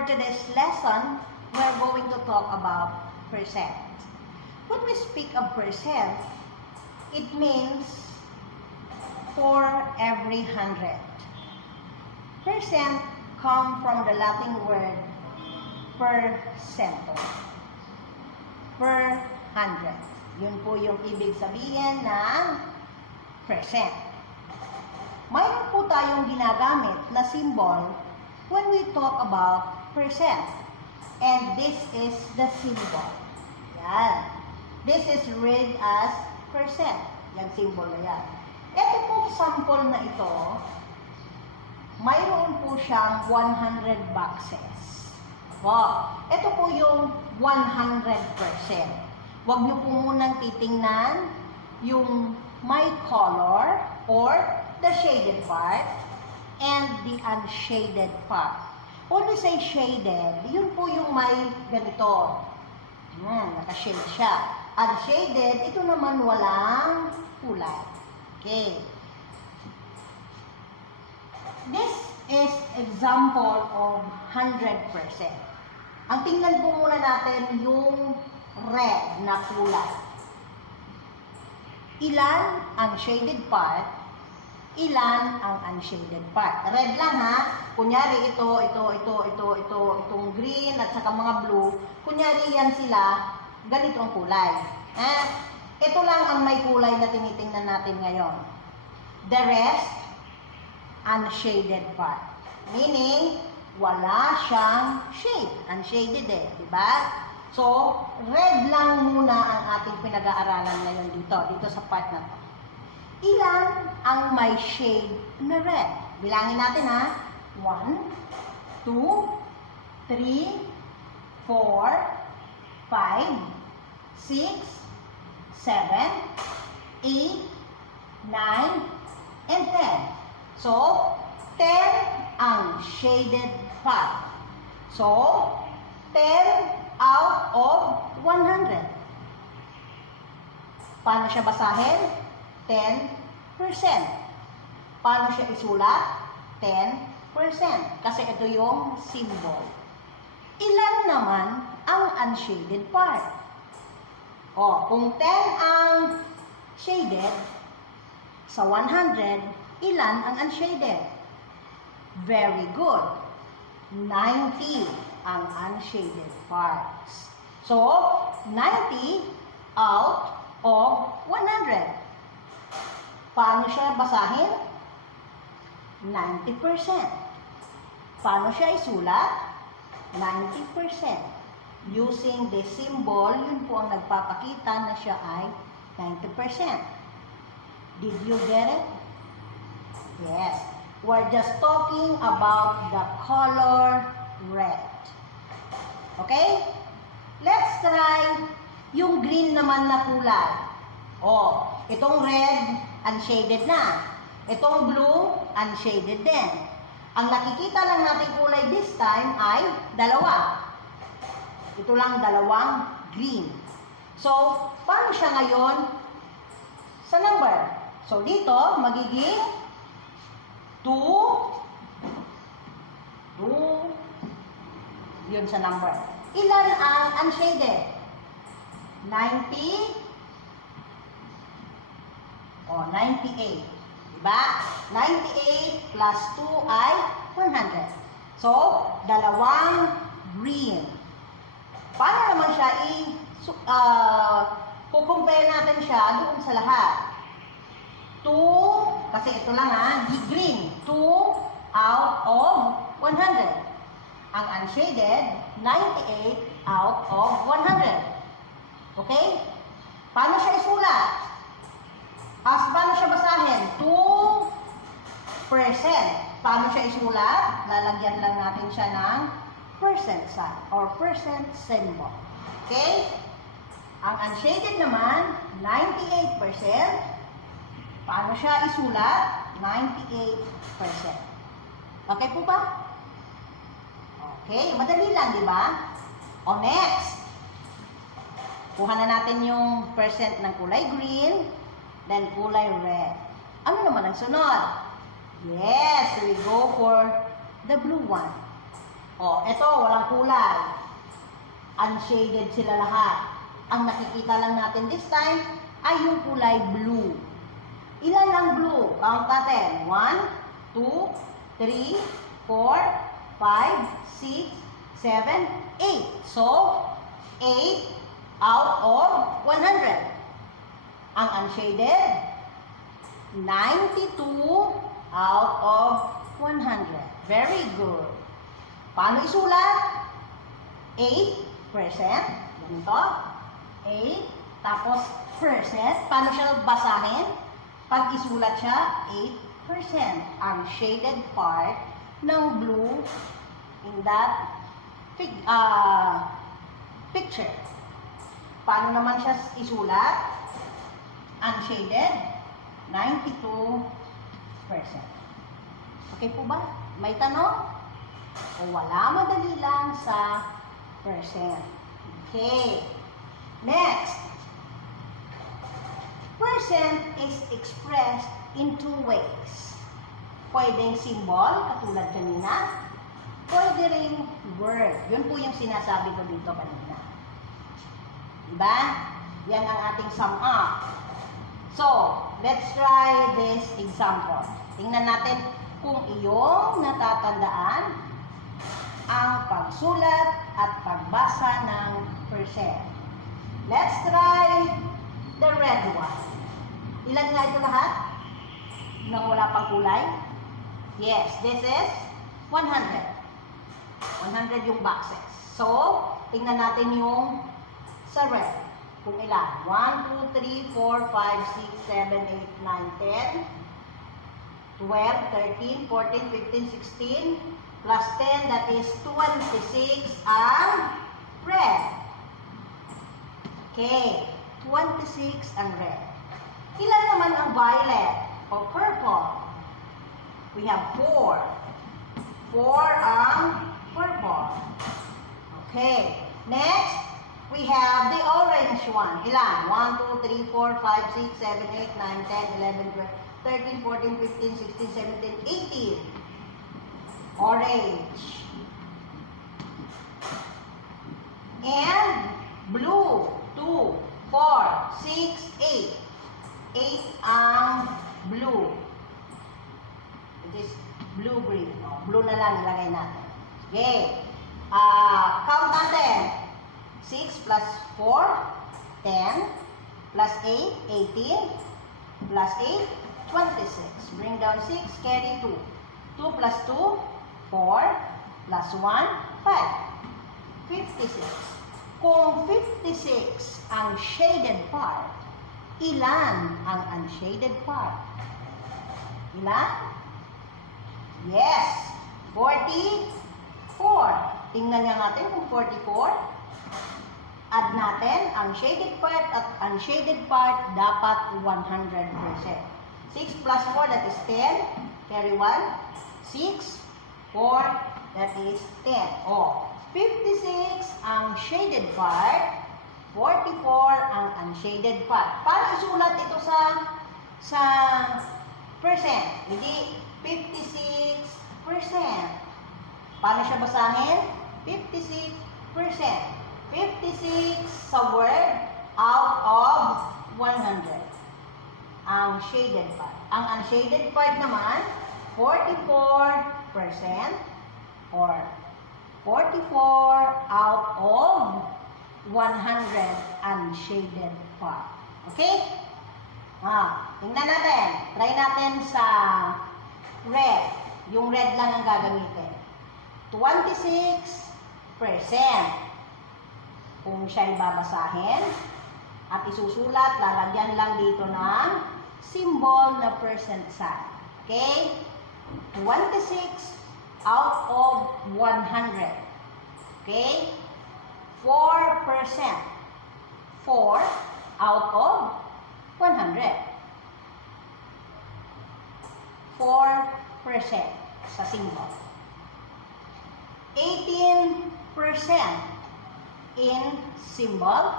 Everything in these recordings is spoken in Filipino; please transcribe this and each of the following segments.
For today's lesson, we're going to talk about percent. When we speak of percent, it means for every 100. Percent come from the Latin word per cento. Per 100. Yun po yung ibig sabihin ng percent. Mayroon po tayong ginagamit na symbol when we talk about percent. And this is the symbol. Yan. This is read as percent. Yan symbol na yan. Ito po sample na ito, mayroon po siyang 100 boxes. Wow. Ito po yung 100%. Huwag niyo po munang titingnan yung may color or the shaded part and the unshaded part. When we say shaded, yun po yung may ganito. Nakashade siya. Unshaded, ito naman walang kulay. Okay. This is example of 100%. Ang tingnan po muna natin yung red na kulay. Ilan ang shaded part, ilan ang unshaded part. Red lang ha. Kunyari itong green at saka mga blue. Kunyari yan sila, ganito ang kulay. Ito lang ang may kulay na tinitingnan natin ngayon. The rest, unshaded part. Meaning, wala siyang shade. Unshaded diba? So, red lang muna ang ating pinag-aaralan ngayon dito sa part na to. Ilan ang may shade na red? Bilangin natin ha. 1, 2, 3, 4, 5, 6, 7, 8, 9, and 10. So, 10 ang shaded part. So, 10 out of 100. Paano siya basahin? 10%. Paano siya isulat? 10%. Kasi ito yung symbol. Ilan naman ang unshaded part? Kung 10 ang shaded, sa 100, ilan ang unshaded? Very good. 90 ang unshaded parts. So, 90 out of 100. Paano siya basahin? 90%. Paano siya isulat? 90%. Using the symbol, yun po ang nagpapakita na siya ay 90%. Did you get it? Yes. We're just talking about the color red. Okay? Let's try yung green naman na kulay. Itong red, unshaded na. Itong blue, unshaded din. Ang nakikita lang natin kulay this time ay dalawa. Ito lang dalawang green. So, paano siya ngayon sa number? So, dito, magiging 2, yun sa number. Ilan ang unshaded? 90, 98. Diba? 98 plus 2 ay 100. So, dalawang green. Paano naman siya kukumpare natin siya doon sa lahat? 2, kasi ito lang green. 2 out of 100. Ang unshaded, 98 out of 100. Okay? Paano siya isulat? Paano siya basahin? 2%. Paano siya isulat? Lalagyan lang natin siya ng percent sign or percent symbol. Okay? Ang unshaded naman, 98%. Paano siya isulat? 98%. Okay po ba? Okay, madali lang, di ba? Next. Kuha na natin yung percent ng kulay green, then kulay red. Ano naman ang sunod? Yes, we go for the blue one. O, eto, walang kulay. Unshaded sila lahat. Ang nakikita lang natin this time ay yung kulay blue. Ilan ang blue? Count natin. 1, 2, 3, 4, 5, 6, 7, 8. So, 8 out of 100. Ang unshaded, 92 out of 100. Very good. Paano isulat? 8%. Ganito. 8. Tapos percent. Paano siya basahin? Pag isulat siya, 8%. Ang shaded part ng blue in that picture. Paano naman siya isulat? Unshaded, 92%. Okay po ba? May tanong? O wala, madali lang sa percent. Okay. Next. Percent is expressed in two ways. Pwedeng symbol, katulad kanina. Pwede ring word. Yun po yung sinasabi ko dito kanina. Diba? Yan ang ating sum up. So, let's try this example. Tingnan natin kung iyong natatandaan ang pagsulat at pagbasa ng percent. Let's try the red one. Ilan nga ito lahat? Nang wala pang kulay? Yes, this is 100. 100 yung boxes. So, tingnan natin yung sa red. Kung ilan? 1, 2, 3, 4, 5, 6, 7, 8, 9, 10, 12, 13, 14, 15, 16, plus 10, that is 26 ang red. Okay, 26 ang red. Ilan naman ang violet o purple? We have 4. 4 ang purple. Okay, next, we have the orange one. Ilan? 1, 2, 3, 4, 5, 6, 7, 8, 9, 10, 11, 12, 13, 14, 15, 16, 17, 18. Orange. And blue. 2, 4, 6, 8. 8 ang blue. It is blue-green. No? Blue na lang ilagay natin. Okay. Count natin. 6 plus 4, 10. Plus 8, 18. Plus 8, 26. Bring down 6, carry 2. 2 plus 2, 4. Plus 1, 5. 56. Kung 56 ang shaded part, ilan ang unshaded part? Ilan? Yes, 44. Tingnan nga natin kung 44. Add natin ang shaded part at unshaded part dapat 100%. 6 plus 4, that is 10. Carry 1. 6, 4, that is 10. Oh, 56 ang shaded part, 44 ang unshaded part. Paano isulat ito sa percent? Hindi 56%. Paano siya basahin? 56%. 56 sa word out of 100. Ang shaded part. Ang unshaded part naman, 44% or 44 out of 100 unshaded part. Okay? Tingnan natin. Try natin sa red. Yung red lang ang gagamitin. 26%. Kung siya'y babasahin at isusulat, lalagyan lang dito ng symbol na percent sign. Okay? 26 out of 100. Okay? 4%. 4 out of 100. 4% sa symbol. 18% in symbol.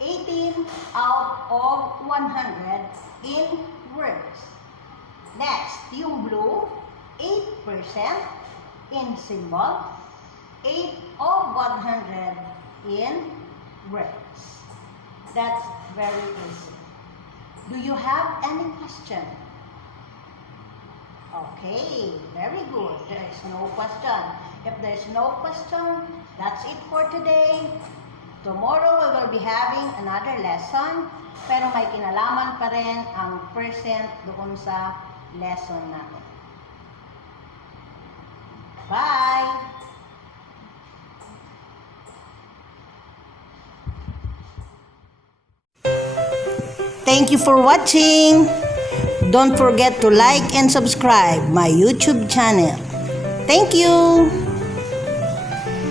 18 out of 100 in words. Next, yung blue, 8% in symbol. 8 of 100 in breaks. That's very easy. Do you have any question? Okay, very good. There is no question. If there is no question, that's it for today. Tomorrow we will be having another lesson, pero may kinalaman pa rin ang percent doon sa lesson natin. Bye! Thank you for watching. Don't forget to like and subscribe my YouTube channel. Thank you.